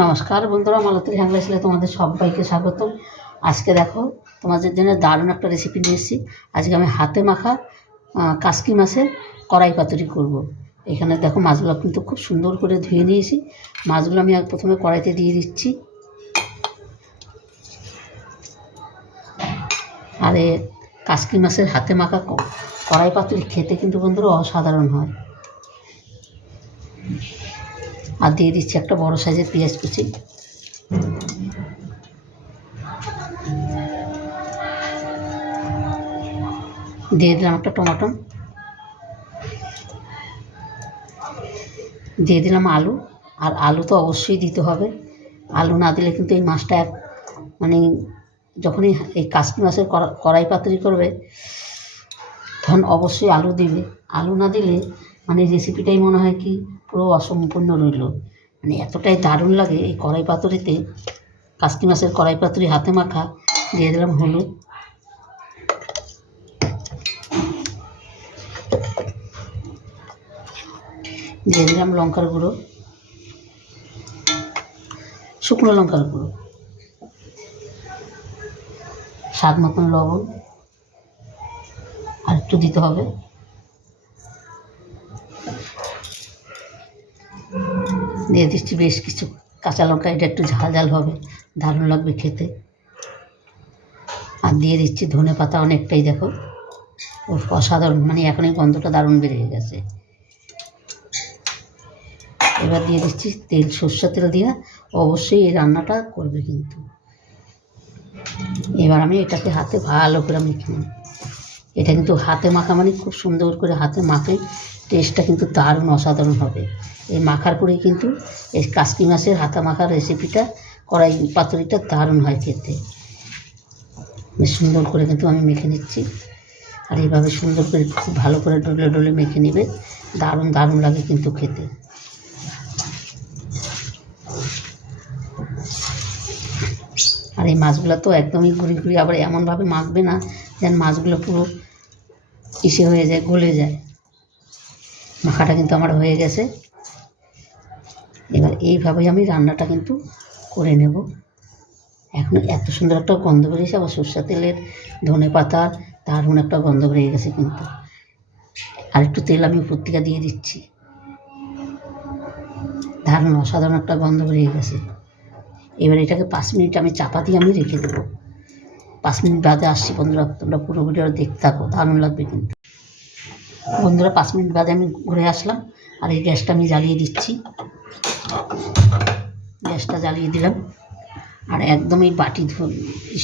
নমস্কার বন্ধুরা মালতীর হ্যাংলা ছেলে তোমাদের সবাইকে স্বাগত আজকে দেখো, তোমাদের জন্য দারুণ একটা রেসিপি নিয়ে এসেছি। আজকে আমি হাতে মাখা কাসকি মাছের কড়াই পাতুরি করব। এখানে দেখো মাছগুলো কিন্তু খুব সুন্দর করে ধুয়ে নিয়েছি। মাছগুলো আমি প্রথমে কড়াইতে দিয়ে দিচ্ছি। আর এ কাসকি মাছের হাতে মাখা কড়াই পাতুরি খেতে কিন্তু বন্ধুরা অসাধারণ হয়। আর দিয়ে দিচ্ছি একটা বড় সাইজের পেঁয়াজ কুচি। দিয়ে দিলাম একটা টমাটো। দিয়ে দিলাম আলু। আর আলু তো অবশ্যই দিতে হবে। আলু না দিলে কিন্তু এই মাছটা মানে যখনই এই কাস্কি মাছের কড়া- কড়াই পাতুরি করবে, তখন অবশ্যই আলু দিবে। আলু না দিলে মানে রেসিপিটাই মনে হয় কি পুরো অসম্পূর্ণ রইল। মানে এতটাই দারুণ লাগে এই কড়াই পাতুরিতে। কাস্কি মাছের কড়াই পাতুরি হাতে মাখা, দিয়ে দিলাম হলুদ। দিয়ে দিলাম লঙ্কার গুঁড়ো। শুকনো লঙ্কার গুঁড়ো। স্বাদ মতন লবণ। আর একটু দিতে হবে। দিয়ে দিচ্ছি বেশ কিছু কাঁচা লঙ্কা, এটা একটু ঝাল ঝাল হবে, দারুণ লাগবে খেতে। আর দিয়ে দিচ্ছি ধনে পাতা অনেকটাই, দেখো। ও অসাধারণ মানে এখন এই গন্ধটা দারুণ বেড়ে গেছে। এবার দিয়ে দিচ্ছি তেল, সর্ষের তেল দিয়ে অবশ্যই এই রান্নাটা করবে কিন্তু। এবার আমি এটাকে হাতে ভালো করে মেখে নেব এটা কিন্তু হাতে মাখা মানে খুব সুন্দর করে হাতে মাখে টেস্টটা কিন্তু দারুণ অসাধারণ হবে। এই মাখার পরেই কিন্তু এই কাসকি মাছের হাতা মাখার রেসিপিটা কড়াই পাতুরিটা দারুণ হয় খেতে। বেশ সুন্দর করে কিন্তু আমি মেখে নিচ্ছি। আর এইভাবে সুন্দর করে খুব ভালো করে ডলে ডলে মেখে নেবে। দারুণ দারুণ লাগে কিন্তু খেতে। আর এই মাছগুলো তো একদমই ঘুরি ঘুরি আবার এমনভাবে মাখবে না, যেন মাছগুলো পুরো ইসে হয়ে যায়, গলে যায়। মাখাটা কিন্তু আমার হয়ে গেছে। এবার এইভাবেই আমি রান্নাটা কিন্তু করে নেব। এখন এত সুন্দর একটা গন্ধ বেরিয়েছে, আবার সর্ষা তেলের ধনে পাতার দারুণ একটা গন্ধ বেরিয়ে গেছে কিন্তু। আর একটু তেল আমি থেকে দিয়ে দিচ্ছি। দারুণ অসাধারণ একটা গন্ধ বেরিয়ে গেছে। এবার এটাকে পাঁচ মিনিট আমি চাপা দিয়ে আমি রেখে দেবো। পাঁচ মিনিট বাদে আসছি বন্ধুরা, তোমরা পুরো ভিডিও দেখতে থাকো, দারুণ লাগবে কিন্তু। বন্ধুরা, পাঁচ মিনিট বাদে আমি ঘুরে আসলাম আর এই গ্যাসটা আমি জ্বালিয়ে দিচ্ছি। গ্যাসটা জ্বালিয়ে দিলাম। আর একদম এই বাটি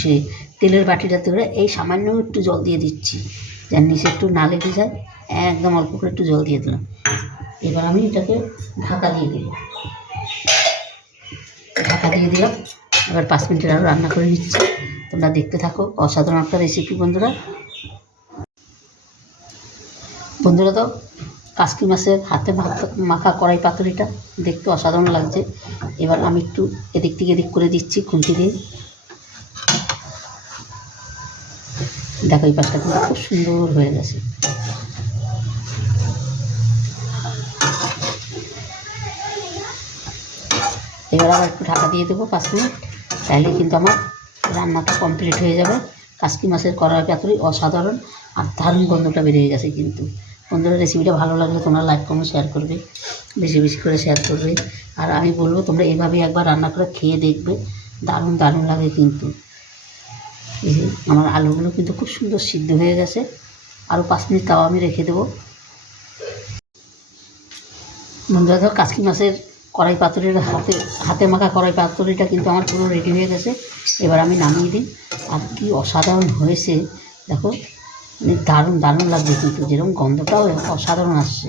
সে তেলের বাটিটা ধরে এই সামান্য একটু জল দিয়ে দিচ্ছি যার নিচে একটু না লেগে যায়। একদম অল্প করে একটু জল দিয়ে দিলাম। এবার আমি এটাকে ঢাকা দিয়ে দিলাম। ঢাকা দিয়ে দিলাম। এবার পাঁচ মিনিটের আরও রান্না করে নিচ্ছি। তোমরা দেখতে থাকো। অসাধারণ একটা রেসিপি বন্ধুরা। বন্ধুরা তো, কাসকি মাছের হাতে মাখা- মাখা কড়াই পাতুরিটা দেখতে অসাধারণ লাগছে। এবার আমি একটু এদিক থেকে এদিক করে দিচ্ছি খুন্তি দিয়ে। দেখো এই পাশটা কিন্তু খুব সুন্দর হয়ে গেছে। এবার আবার একটু ঢাকা দিয়ে দেবো পাঁচ মিনিট। তাহলে কিন্তু আমার রান্নাটা কমপ্লিট হয়ে যাবে। কাসকি মাছের কড়াই পাতুরি অসাধারণ আর দারুণ গন্ধটা বেরিয়ে গেছে কিন্তু। বন্ধুরা রেসিপিটা ভালো লাগলে তোমরা লাইক কমেন্ট শেয়ার করবে। বেশি বেশি করে শেয়ার করবে। আর আমি বলব, তোমরা এভাবেই একবার রান্না করে খেয়ে দেখবে। দারুণ দারুণ লাগে কিন্তু। আমার আলুগুলো কিন্তু খুব সুন্দর সিদ্ধ হয়ে গেছে। আরও পাঁচ মিনিট তাও আমি রেখে দেবো। বন্ধুরা, ধর কাসকি মাছের কড়াই পাতুরির হাতে হাতে মাখা কড়াই পাতুরিটা কিন্তু আমার পুরো রেডি হয়ে গেছে। এবার আমি নামিয়ে দিই। আর কি অসাধারণ হয়েছে। দেখো দারুণ দারুণ লাগবে কিন্তু। যেরকম গন্ধটাও অসাধারণ আসছে।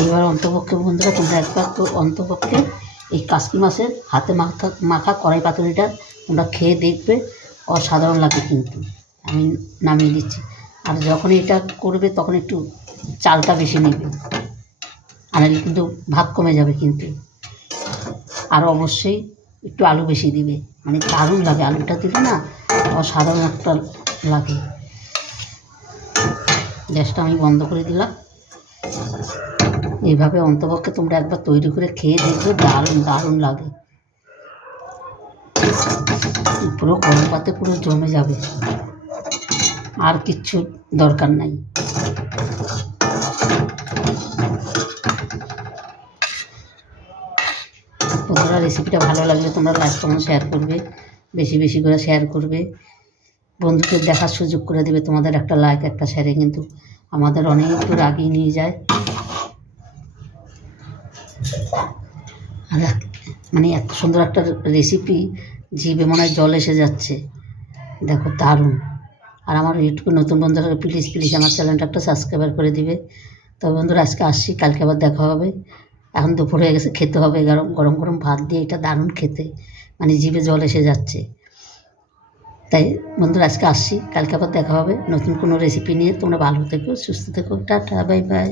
এবার অন্তপক্ষে বন্ধুরা, তোমরা একবার তো অন্তপক্ষে এই কাসকি মাছের হাতে মাখা মাখা কড়াই পাতুরিটা তোমরা খেয়ে দেখবে, অসাধারণ লাগে কিন্তু। আমি নামিয়ে দিচ্ছি। আর যখন এটা করবে, তখন একটু চালটা বেশি নেবে। আর কিন্তু ভাত কমে যাবে কিন্তু। আর অবশ্যই একটু আলু বেশি দিবে। মানে দারুণ লাগে। আলুটা দিলে না অসাধারণ একটা লাগে। গ্যাসটা আমি বন্ধ করে দিলাম। এইভাবে অন্তপক্ষে তোমরা একবার তৈরি করে খেয়ে দেখবে, দারুণ দারুণ লাগে। পুরো গরম পাতে পুরো জমে যাবে। আর কিচ্ছু দরকার নাই। বন্ধুরা রেসিপিটা ভালো লাগলে তোমরা লাইক কমেন্ট শেয়ার করবে। বেশি বেশি করে শেয়ার করবে। বন্ধুদের দেখার সুযোগ করে দেবে, তোমাদের একটা লাইক একটা শেয়ারে কিন্তু আমাদের অনেক দূর আগিয়ে নিয়ে যায়। আর মানে এত সুন্দর একটা রেসিপি জিভে মনে হয় জল এসে যাচ্ছে। দেখো দারুণ। আর আমার ইউটিউবে নতুন বন্ধুরা প্লিজ প্লিজ আমার চ্যানেলটা একটা সাবস্ক্রাইবার করে দিবে। তবে বন্ধুরা, আজকে আসছি, কালকে আবার দেখা হবে। এখন দুপুর হয়ে গেছে, খেতে হবে, গরম গরম গরম ভাত দিয়ে এটা দারুণ খেতে। মানে জিভে জল এসে যাচ্ছে। তাই বন্ধুরা, আজকে আসছি। কালকে আবার দেখা হবে। নতুন কোনো রেসিপি নিয়ে। তোমরা ভালো থেকো, সুস্থ থেকো। Tata, bye bye.